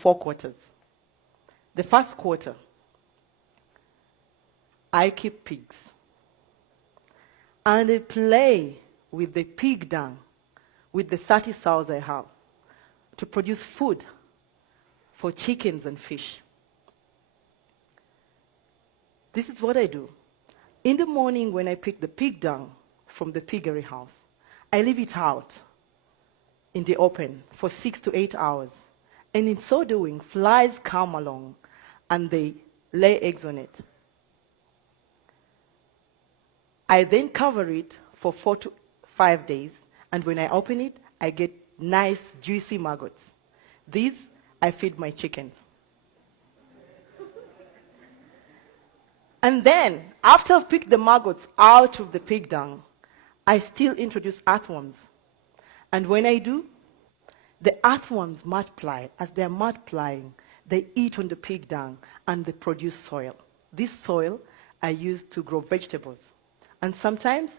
4 quarters. The first quarter, I keep pigs. And I play with the pig dung, with the 30 sows I have, to produce food for chickens and fish. This is what I do. In the morning when I pick the pig dung from the piggery house, I leave it out in the open for 6 to 8 hours. And in so doing, flies come along and they lay eggs on it. I then cover it for 4 to 5 days, and when I open it, I get nice, juicy maggots. These I feed my chickens. And then, after I've picked the maggots out of the pig dung, I still introduce earthworms. And when I do, the earthworms multiply. As they're multiplying, they eat on the pig dung and they produce soil. This soil I use to grow vegetables. And sometimes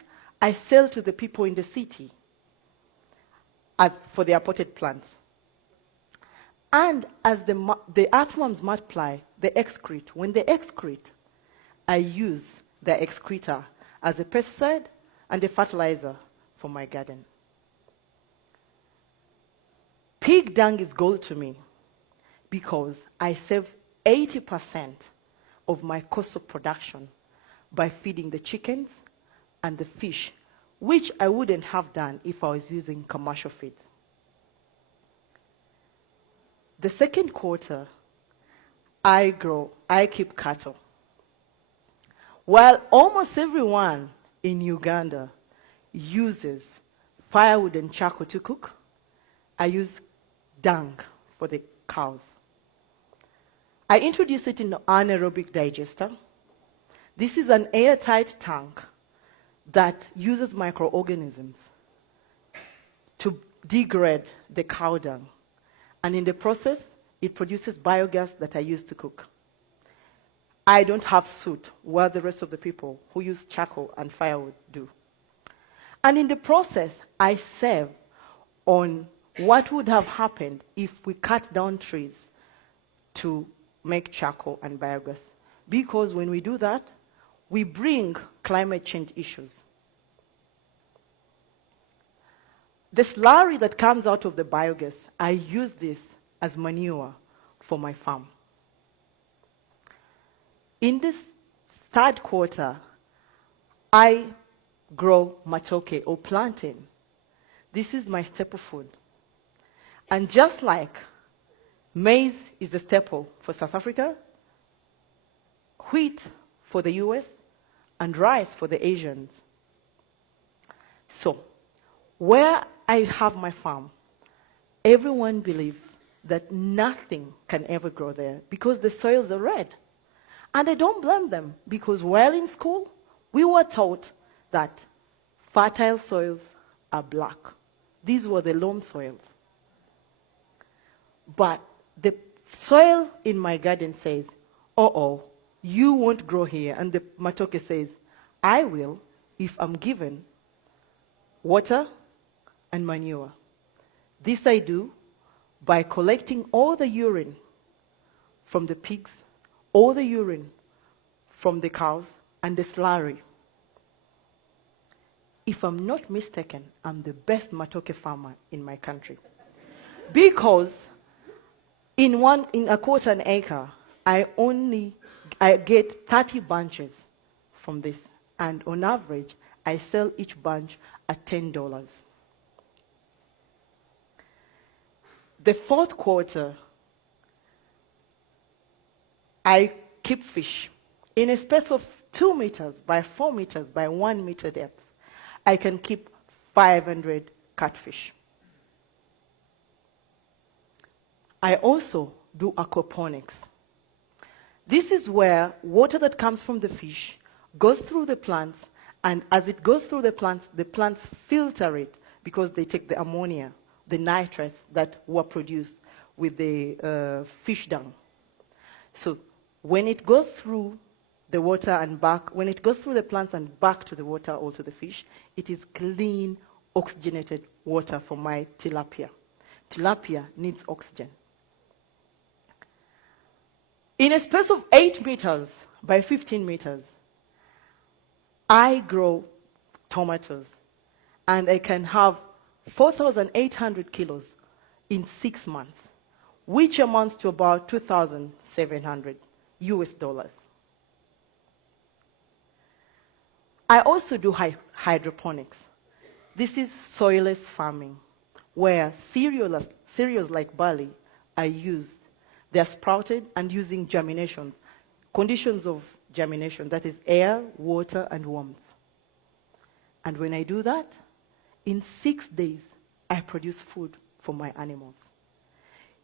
I sell to the people in the city as for their potted plants. And as the earthworms multiply, they excrete. When they excrete, I use their excreta as a pesticide and a fertilizer for my garden. Pig dung is gold to me because I save 80% of my cost of production by feeding the chickens and the fish, which I wouldn't have done if I was using commercial feed. The second quarter, I keep cattle. While almost everyone in Uganda uses firewood and charcoal to cook, I use dung for the cows. I introduce it in an anaerobic digester. This is an airtight tank that uses microorganisms to degrade the cow dung. And in the process, it produces biogas that I use to cook. I don't have soot, while the rest of the people who use charcoal and firewood do. And in the process, I save on what would have happened if we cut down trees to make charcoal and biogas. Because when we do that, we bring climate change issues. The slurry that comes out of the biogas, I use this as manure for my farm. In this third quarter, I grow matoke or plantain. This is my staple food. And just like maize is the staple for South Africa, wheat for the US, and rice for the Asians. So, where I have my farm, everyone believes that nothing can ever grow there because the soils are red. And I don't blame them because while in school, we were taught that fertile soils are black. These were the loam soils. But the soil in my garden says, uh-oh, you won't grow here. And the matoke says, I will if I'm given water and manure. This I do by collecting all the urine from the pigs, all the urine from the cows, and the slurry. If I'm not mistaken, I'm the best matoke farmer in my country. Because in a quarter an acre, I get 30 bunches from this. And on average, I sell each bunch at $10. The fourth quarter, I keep fish. In a space of 2 meters by 4 meters by 1 meter depth, I can keep 500 catfish. I also do aquaponics. This is where water that comes from the fish goes through the plants, and as it goes through the plants filter it because they take the ammonia, the nitrates that were produced with the fish dung. So when it goes through the water and back, when it goes through the plants and back to the water or to the fish, it is clean, oxygenated water for my tilapia. Tilapia needs oxygen. In a space of 8 meters by 15 meters, I grow tomatoes, and I can have 4,800 kilos in 6 months, which amounts to about 2,700 US dollars. I also do hydroponics. This is soilless farming, where cereals like barley are used. They're sprouted and using germination, conditions of germination, that is air, water, and warmth. And when I do that, in 6 days, I produce food for my animals.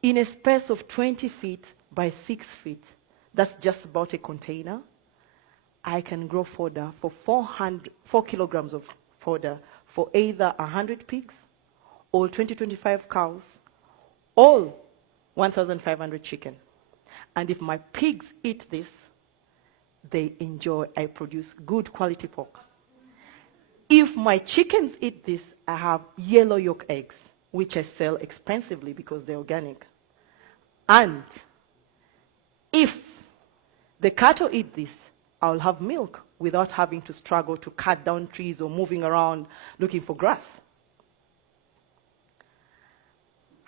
In a space of 20 feet by 6 feet, that's just about a container, I can grow fodder for 4 kilograms of fodder for either 100 pigs or 25 cows, or 1,500 chicken. And if my pigs eat this, they enjoy, I produce good quality pork. If my chickens eat this, I have yellow yolk eggs, which I sell expensively because they're organic. And if the cattle eat this, I'll have milk without having to struggle to cut down trees or moving around looking for grass.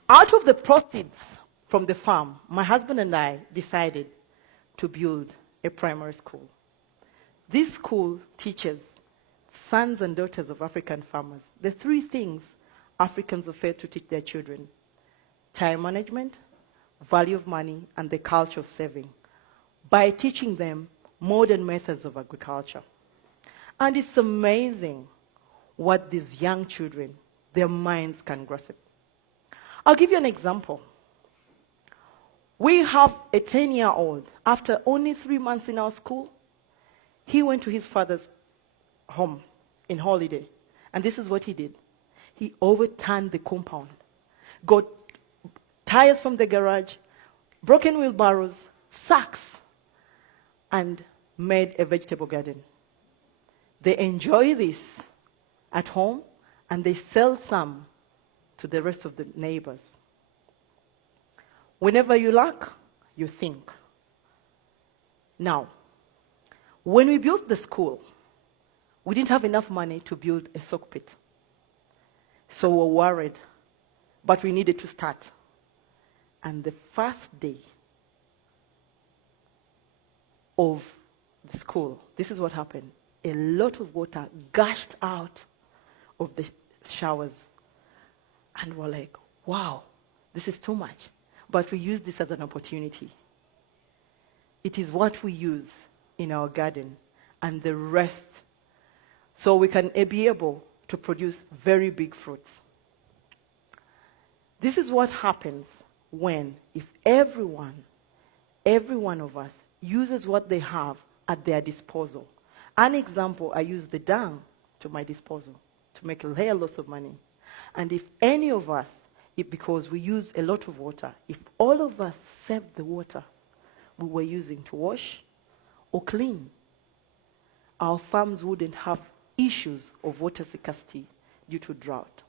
Out of the proceeds from the farm, my husband and I decided to build a primary school. This school teaches sons and daughters of African farmers the 3 things Africans are failed to teach their children: time management, value of money, and the culture of saving, by teaching them modern methods of agriculture. And it's amazing what these young children, their minds can grasp. I'll give you an example. We have a 10-year-old. After only 3 months in our school, he went to his father's home in holiday. And this is what he did. He overturned the compound, got tires from the garage, broken wheelbarrows, sacks, and made a vegetable garden. They enjoy this at home, and they sell some to the rest of the neighbors. Whenever you lack, you think. Now, when we built the school, we didn't have enough money to build a sock pit. So we were worried, but we needed to start. And the first day of the school, this is what happened. A lot of water gushed out of the showers. And we're like, wow, this is too much. But we use this as an opportunity. It is what we use in our garden, and the rest, so we can be able to produce very big fruits. This is what happens when, if every one of us uses what they have at their disposal. An example, I use the dung to my disposal to make a hair loss of money. And if any of us, because we use a lot of water, if all of us saved the water we were using to wash or clean, our farms wouldn't have issues of water scarcity due to drought.